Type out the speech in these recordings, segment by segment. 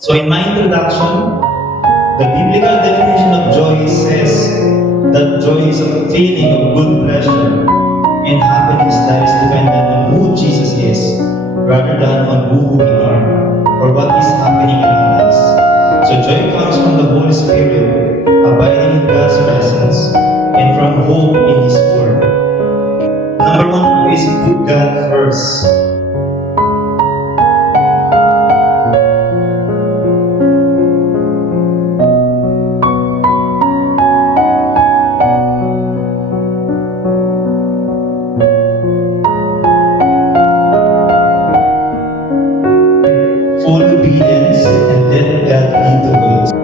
So in my introduction, the biblical definition of joy says that joy is a feeling of good pleasure and happiness that is dependent on who Jesus is rather than on who we are or what is happening in our lives. So joy comes from the Holy Spirit, abiding in God's presence, and from hope in His Word. Number one is put God first. Full obedience and let God lead the way.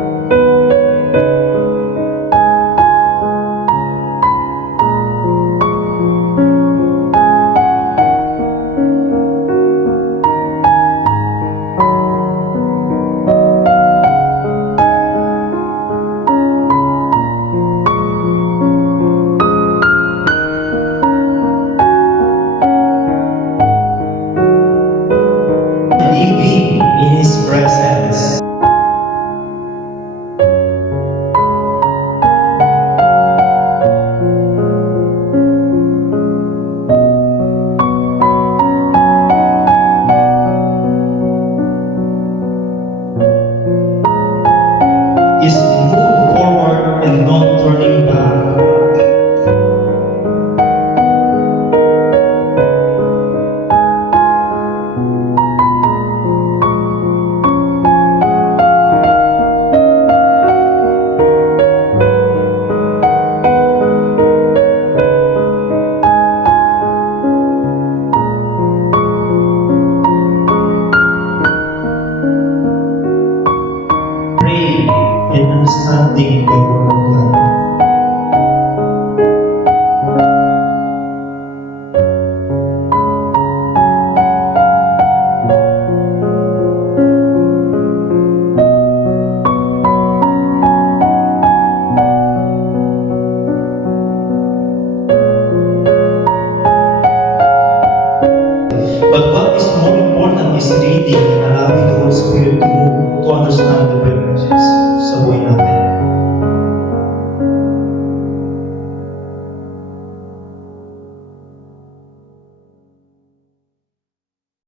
Living in His presence. Is move forward and not turning back. Pray and understanding the Word of God. But what is more important is reading and allowing the Holy Spirit to move to understand the purposes.